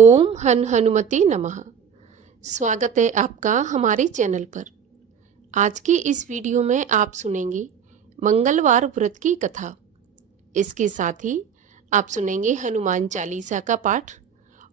ओम हनुमते नमः। स्वागत है आपका हमारे चैनल पर। आज के इस वीडियो में आप सुनेंगे मंगलवार व्रत की कथा। इसके साथ ही आप सुनेंगे हनुमान चालीसा का पाठ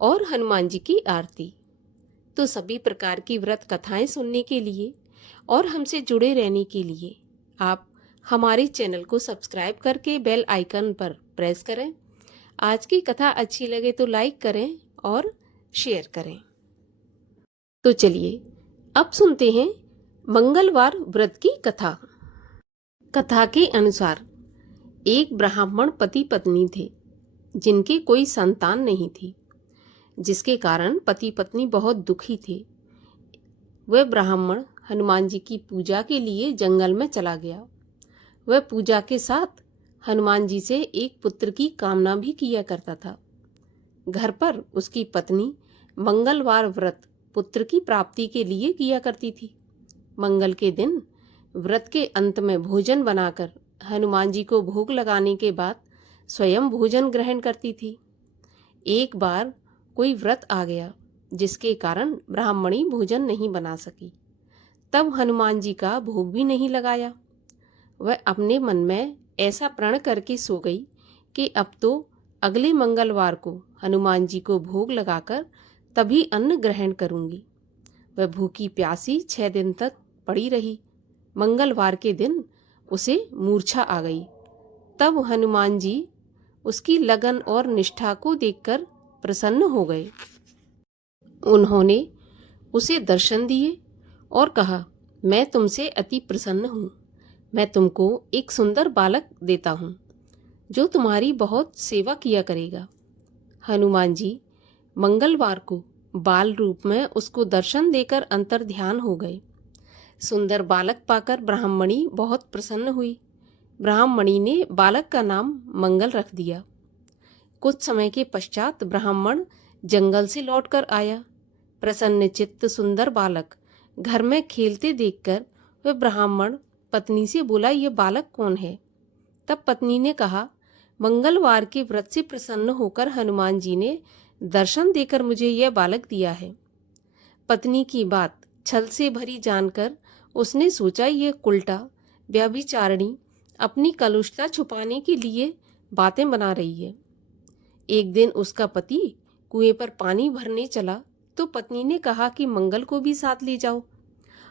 और हनुमान जी की आरती। तो सभी प्रकार की व्रत कथाएं सुनने के लिए और हमसे जुड़े रहने के लिए आप हमारे चैनल को सब्सक्राइब करके बेल आइकन पर प्रेस करें। आज की कथा अच्छी लगे तो लाइक करें और शेयर करें। तो चलिए अब सुनते हैं मंगलवार व्रत की कथा। कथा के अनुसार एक ब्राह्मण पति पत्नी थे जिनके कोई संतान नहीं थी, जिसके कारण पति पत्नी बहुत दुखी थे। वह ब्राह्मण हनुमान जी की पूजा के लिए जंगल में चला गया। वह पूजा के साथ हनुमान जी से एक पुत्र की कामना भी किया करता था। घर पर उसकी पत्नी मंगलवार व्रत पुत्र की प्राप्ति के लिए किया करती थी। मंगल के दिन व्रत के अंत में भोजन बनाकर हनुमान जी को भोग लगाने के बाद स्वयं भोजन ग्रहण करती थी। एक बार कोई व्रत आ गया जिसके कारण ब्राह्मणी भोजन नहीं बना सकी। तब हनुमान जी का भोग भी नहीं लगाया। वह अपने मन में ऐसा प्रण करके सो गई कि अब तो अगले मंगलवार को हनुमान जी को भोग लगाकर तभी अन्न ग्रहण करूंगी। वह भूखी प्यासी 6 दिन तक पड़ी रही। मंगलवार के दिन उसे मूर्छा आ गई। तब हनुमान जी उसकी लगन और निष्ठा को देखकर प्रसन्न हो गए। उन्होंने उसे दर्शन दिए और कहा, मैं तुमसे अति प्रसन्न हूँ। मैं तुमको एक सुंदर बालक देता हूँ जो तुम्हारी बहुत सेवा किया करेगा। हनुमान जी मंगलवार को बाल रूप में उसको दर्शन देकर अंतर्ध्यान हो गए। सुंदर बालक पाकर ब्राह्मणी बहुत प्रसन्न हुई। ब्राह्मणी ने बालक का नाम मंगल रख दिया। कुछ समय के पश्चात ब्राह्मण जंगल से लौटकर आया। प्रसन्न चित्त सुंदर बालक घर में खेलते देखकर वह ब्राह्मण पत्नी से बोला, यह बालक कौन है? तब पत्नी ने कहा, मंगलवार के व्रत से प्रसन्न होकर हनुमान जी ने दर्शन देकर मुझे यह बालक दिया है। पत्नी की बात छल से भरी जानकर उसने सोचा, यह कुलटा व्यभिचारिणी अपनी कलुषता छुपाने के लिए बातें बना रही है। एक दिन उसका पति कुएं पर पानी भरने चला तो पत्नी ने कहा कि मंगल को भी साथ ले जाओ।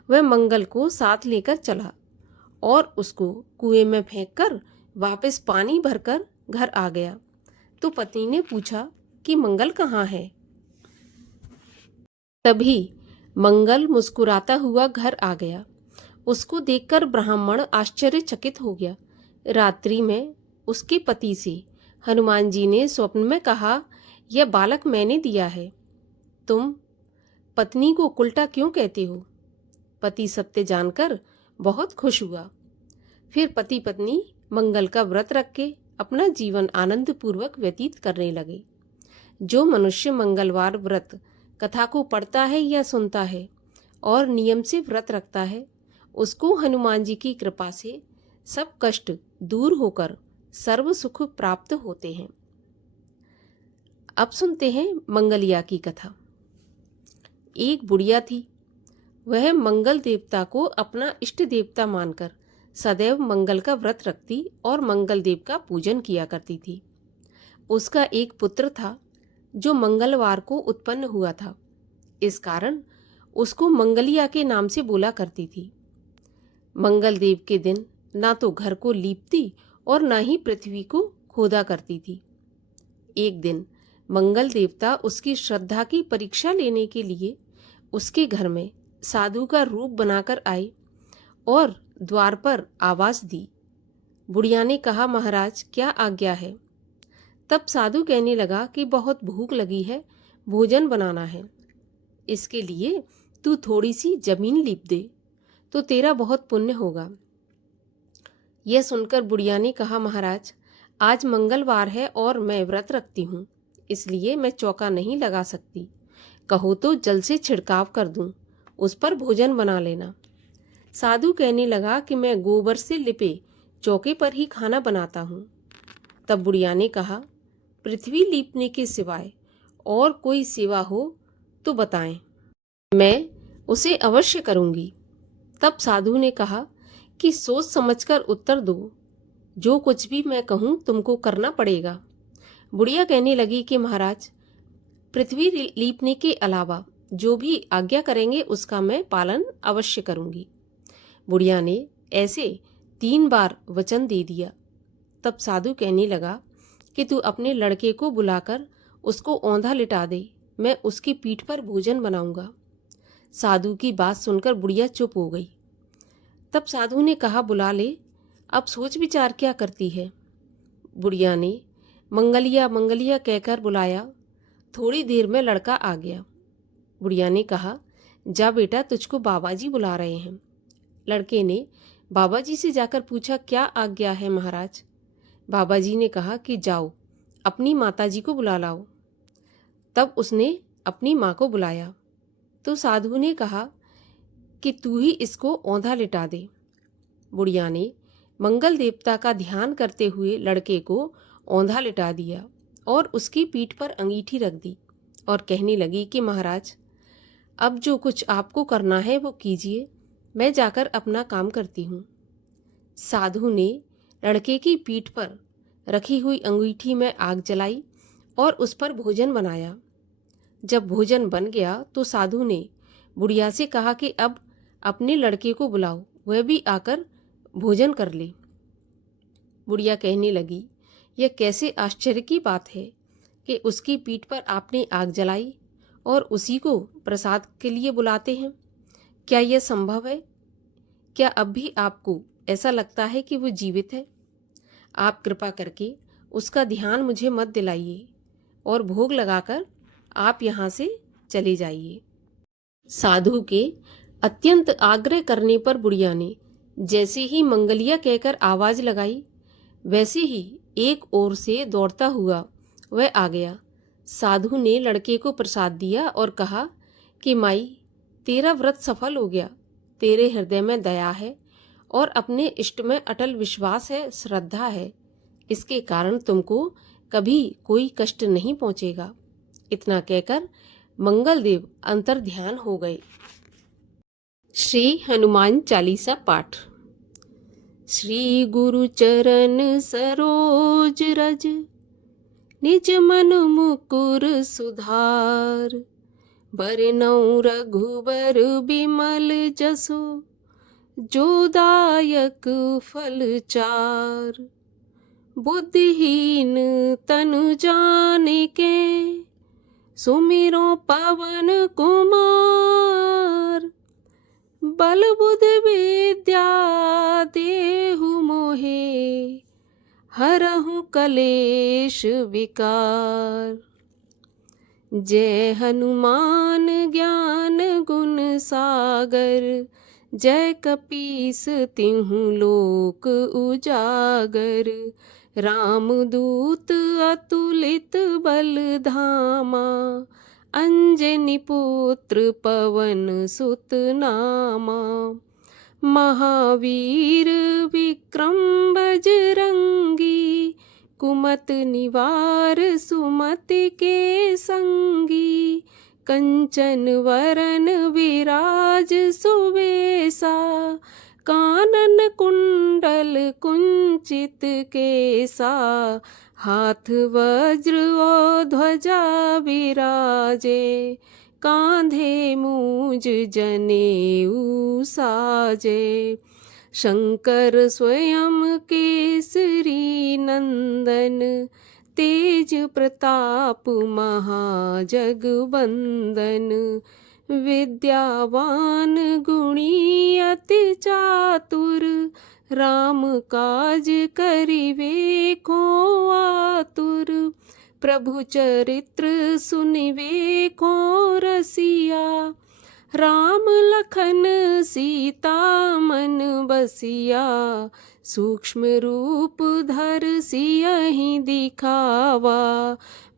वह मंगल को साथ लेकर चला और उसको कुएं में फेंककर वापस पानी भरकर घर आ गया। तो पत्नी ने पूछा कि मंगल कहाँ है? तभी मंगल मुस्कुराता हुआ घर आ गया। उसको देखकर ब्राह्मण आश्चर्यचकित हो गया। रात्रि में उसके पति से हनुमान जी ने स्वप्न में कहा, यह बालक मैंने दिया है। तुम पत्नी को उल्टा क्यों कहते हो? पति सत्य जानकर बहुत खुश हुआ। फिर पति पत्नी मंगल का व्रत रख के अपना जीवन आनंद पूर्वक व्यतीत करने लगे। जो मनुष्य मंगलवार व्रत कथा को पढ़ता है या सुनता है और नियम से व्रत रखता है, उसको हनुमान जी की कृपा से सब कष्ट दूर होकर सर्व सुख प्राप्त होते हैं। अब सुनते हैं मंगलिया की कथा। एक बुढ़िया थी। वह मंगल देवता को अपना इष्ट देवता मानकर सदैव मंगल का व्रत रखती और मंगल देव का पूजन किया करती थी। उसका एक पुत्र था जो मंगलवार को उत्पन्न हुआ था। इस कारण उसको मंगलिया के नाम से बोला करती थी। मंगल देव के दिन ना तो घर को लीपती और ना ही पृथ्वी को खोदा करती थी। एक दिन मंगल देवता उसकी श्रद्धा की परीक्षा लेने के लिए उसके घर में साधु का रूप बनाकर आए और द्वार पर आवाज दी। बुढ़िया ने कहा, महाराज क्या आज्ञा है? तब साधु कहने लगा कि बहुत भूख लगी है, भोजन बनाना है। इसके लिए तू थोड़ी सी जमीन लीप दे तो तेरा बहुत पुण्य होगा। यह सुनकर बुढ़िया ने कहा, महाराज आज मंगलवार है और मैं व्रत रखती हूँ, इसलिए मैं चौका नहीं लगा सकती। कहो तो जल से छिड़काव कर दूं, उस पर भोजन बना लेना। साधु कहने लगा कि मैं गोबर से लिपे चौके पर ही खाना बनाता हूँ। तब बुढ़िया ने कहा, पृथ्वी लीपने के सिवाय और कोई सेवा हो तो बताएं, मैं उसे अवश्य करूंगी। तब साधु ने कहा कि सोच समझकर उत्तर दो, जो कुछ भी मैं कहूं तुमको करना पड़ेगा। बुढ़िया कहने लगी कि महाराज, पृथ्वी लीपने के अलावा जो भी आज्ञा करेंगे उसका मैं पालन अवश्य करूंगी। बुढ़िया ने ऐसे 3 बार वचन दे दिया। तब साधु कहने लगा कि तू अपने लड़के को बुलाकर उसको औंधा लिटा दे, मैं उसकी पीठ पर भोजन बनाऊंगा। साधु की बात सुनकर बुढ़िया चुप हो गई। तब साधु ने कहा, बुला ले, अब सोच विचार क्या करती है। बुढ़िया ने मंगलिया मंगलिया कहकर बुलाया। थोड़ी देर में लड़का आ गया। बुढ़िया ने कहा, जा बेटा, तुझको बाबा जी बुला रहे हैं। लड़के ने बाबा जी से जाकर पूछा, क्या आज्ञा है महाराज। बाबा जी ने कहा कि जाओ अपनी माता जी को बुला लाओ। तब उसने अपनी माँ को बुलाया तो साधु ने कहा कि तू ही इसको औंधा लिटा दे। बुढ़िया ने मंगल देवता का ध्यान करते हुए लड़के को औंधा लिटा दिया और उसकी पीठ पर अंगीठी रख दी और कहने लगी कि महाराज, अब जो कुछ आपको करना है वो कीजिए, मैं जाकर अपना काम करती हूँ। साधु ने लड़के की पीठ पर रखी हुई अंगीठी में आग जलाई और उस पर भोजन बनाया। जब भोजन बन गया तो साधु ने बुढ़िया से कहा कि अब अपने लड़के को बुलाओ, वह भी आकर भोजन कर ले। बुढ़िया कहने लगी, यह कैसे आश्चर्य की बात है कि उसकी पीठ पर आपने आग जलाई और उसी को प्रसाद के लिए बुलाते हैं। क्या यह संभव है? क्या अब भी आपको ऐसा लगता है कि वो जीवित है? आप कृपा करके उसका ध्यान मुझे मत दिलाइए और भोग लगाकर आप यहाँ से चले जाइए। साधु के अत्यंत आग्रह करने पर बुढ़िया ने जैसे ही मंगलिया कहकर आवाज लगाई, वैसे ही एक ओर से दौड़ता हुआ वह आ गया। साधु ने लड़के को प्रसाद दिया और कहा कि माई, तेरा व्रत सफल हो गया। तेरे हृदय में दया है और अपने इष्ट में अटल विश्वास है, श्रद्धा है। इसके कारण तुमको कभी कोई कष्ट नहीं पहुंचेगा। इतना कहकर मंगलदेव अंतर्ध्यान हो गए। श्री हनुमान चालीसा पाठ। श्री गुरु चरण सरोज रज, निज मन मुकुर सुधार। बरनउँ रघुबर बिमल जसु, जो दायक फल चार। बुद्धिहीन तनु जानिके, सुमिरो पवन कुमार। बल बुद्धि विद्या देहु मोहे, हरहु कलेश विकार। जय हनुमान ज्ञान गुण सागर, जय कपीस तिहु लोक उजागर। रामदूत अतुलित बल धामा, अंजनी पुत्र पवन सुत नामा। महावीर विक्रम बजरंगी, कुमत निवार सुमति के संगी। कंचन वरन विराज सुबेसा, कानन कुंडल कुंचित केसा। हाथ वज्र और ध्वजा विराजे, कांधे मूज जनेऊ साजे। शंकर स्वयं केसरी नंदन, तेज प्रताप महाजगवंदन। विद्यावान गुणी अति चातुर, राम काज करिवे को आतुर। प्रभु चरित्र सुनिवे को रसिया, राम लखन सीता मन बसिया। सूक्ष्म रूप धर सियहि दिखावा,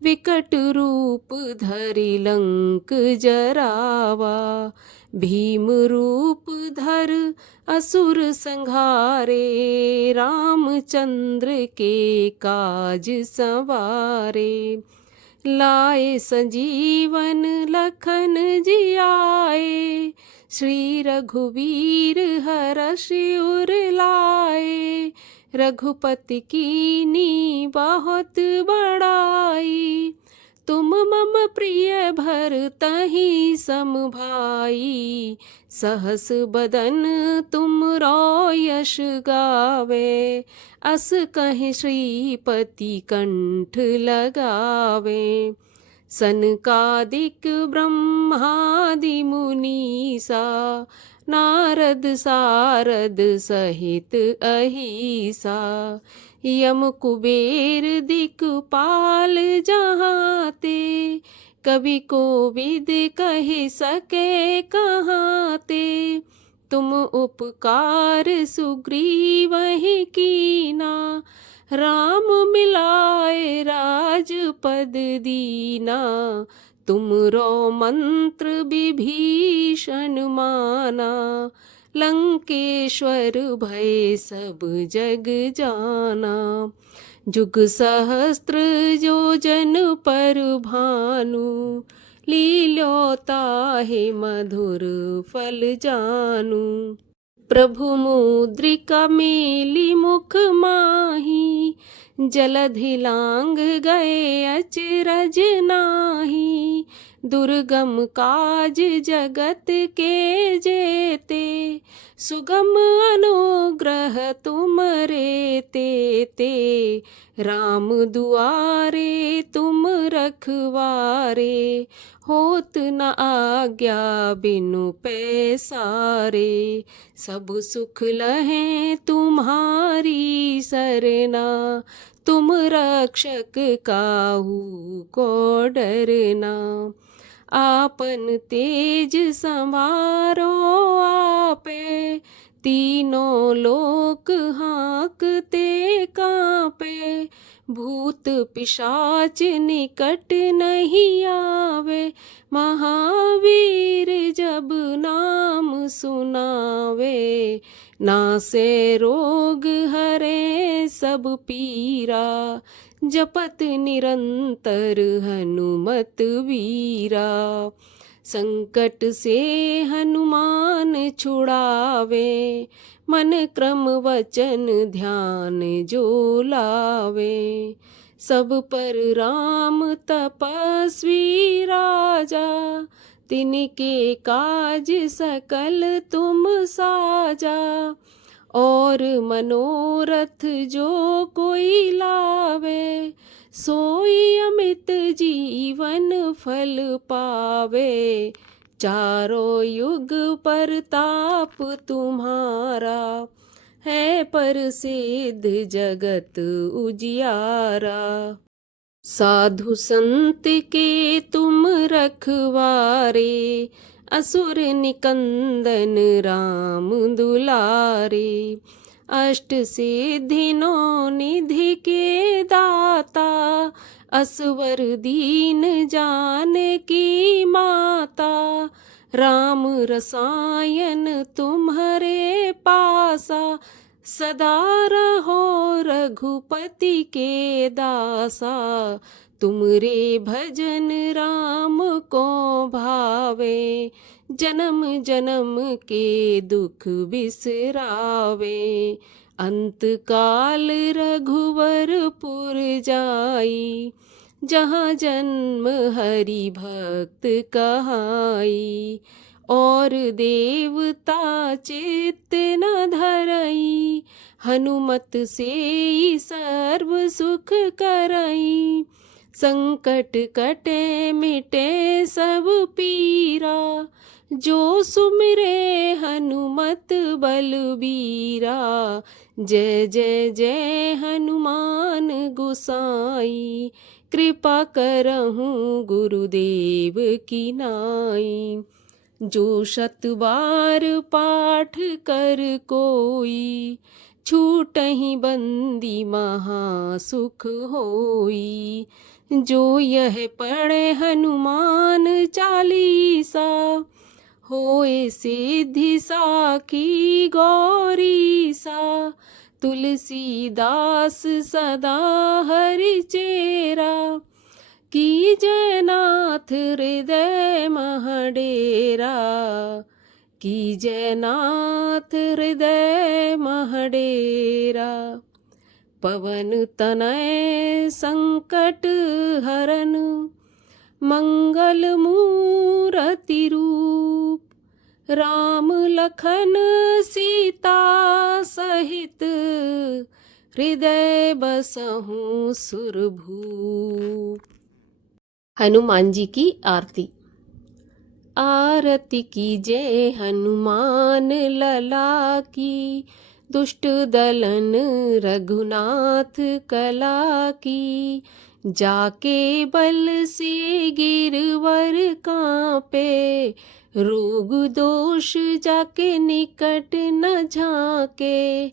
विकट रूप धरि लंक जरावा। भीम रूप धर असुर संहारे, रामचंद्र के काज संवारे। लाए संजीवन लखन जियाए, श्री रघुवीर हर्ष उर लाए। रघुपति कीनी बहुत बड़ाई, तुम मम प्रिय भरतहि सम भाई। सहस बदन तुम रो यश गावे, अस कहि श्रीपति कंठ लगावे। सनकादिक ब्रह्मादि मुनीसा, नारद सारद सहित अहिसा। यम कुबेर दिक्पाल जहाँ ते, कवि कोविद कहि सके कहाँ ते। तुम उपकार सुग्रीवहि कीना, राम मिलाए राजपद दीना। तुमरो मंत्र विभीषण माना, लंकेश्वर भय सब जग जाना। जुग सहस्त्र योजन पर भानु, लील्योताहि मधुर फल जानू। प्रभु मुद्रिका मेली मुख माही, जलधि लांग गए अचरज नाही। दुर्गम काज जगत के जेते, सुगम अनुग्रह तुमरे तेते। राम दुआरे तुम रखवारे, होत न आज्ञा बिनु पैसारे। सब सुख लहें तुम्हारी सरना, तुम रक्षक काहू को डरना। आपन तेज संवारो आपे, तीनों लोक हाँकते कांपे। भूत पिशाच निकट नहीं आवे, महावीर जब नाम सुनावे। नासे रोग हरे सब पीरा, जपत निरंतर हनुमत वीरा। संकट से हनुमान छुड़ावे, मन क्रम वचन ध्यान जो लावे। सब पर राम तपस्वी राजा, तिनके काज सकल तुम साजा। और मनोरथ जो कोई लावे, सोई अमित जीवन फल पावे। चारों युग परताप तुम्हारा, है प्रसिद्ध जगत उजियारा। साधु संत के तुम रखवारे, असुर निकंदन राम दुलारे। अष्ट सिद्धि नौ निधि के दाता, असवर दीन जानकी माता। राम रसायन तुम्हारे पासा, सदा रहो रघुपति के दासा। तुमरे भजन राम को भावे, जन्म जन्म के दुख बिसरावे। अंत काल रघुवरपुर जाई, जहाँ जन्म हरि भक्त कहाई। और देवता चित्त न धरई, हनुमत से ही सर्व सुख करई। संकट कटे मिटे सब पीरा, जो सुमिरे हनुमत बलबीरा। जय जय जय हनुमान गोसाई, कृपा करहूँ गुरुदेव की नाई। जो शत बार पाठ कर कोई, छूटहि बंदी महा सुख होई। जो यह पढ़े हनुमान चालीसा, होए सिद्धि साखी गौरीसा। तुलसीदास सदा हरि चेरा, कीजय नाथ हृदय महडेरा, कीजय नाथ हृदय महडेरा। पवन तनय संकट हरन, मंगल मूरति रूप। राम लखन सीता सहित, हृदय बसहु सुरभूप। हनुमान जी की आरती। आरती कीजय हनुमान लला की, दुष्ट दलन रघुनाथ कला की। जाके बल से गिरवर कांपे, रोग दोष जाके निकट न झाके।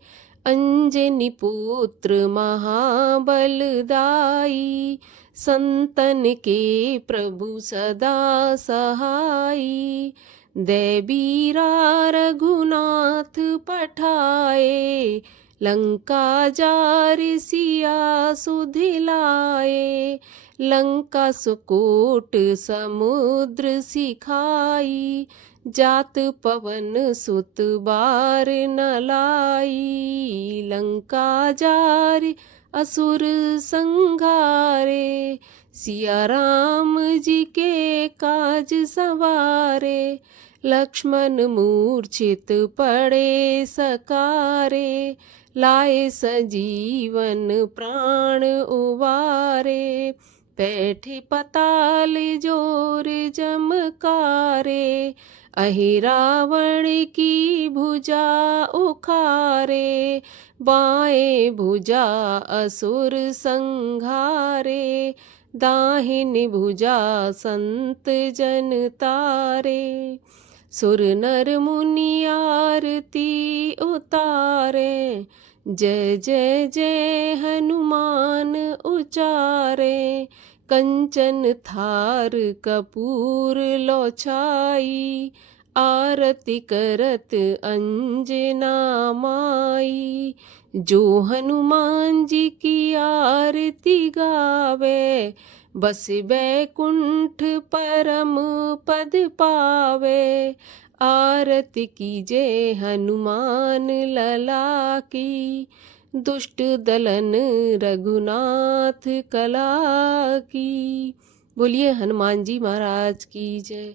अंजनी पुत्र महाबलदाई, संतन के प्रभु सदा सहाई। दैबीरा रघुनाथ पठाए, लंका जारि सिया सुधिलाए। लंका सुकोट समुद्र सिखाई, जात पवन सुत बार न लाई। लंका जारि असुर संघारे, सिया राम जी के काज सवारे। लक्ष्मण मूर्छित पड़े सकारे, लाए सजीवन प्राण उबारे। बैठे पताल जोर जमकारे, अहि रावण की भुजा उखारे। बाएं भुजा असुर संघारे, दाहिनी भुजा संत जन तारे। सुर नर मुनि आरती उतारे, जय जय जय हनुमान उचारे। कंचन थार कपूर लोछाई, आरती करत अंजना माई। जो हनुमान जी की आरती गावे, बस बैकुंठ परम पद पावे। आरती कीजय हनुमान लला की, दुष्ट दलन रघुनाथ कला की। बोलिए हनुमान जी महाराज की जय।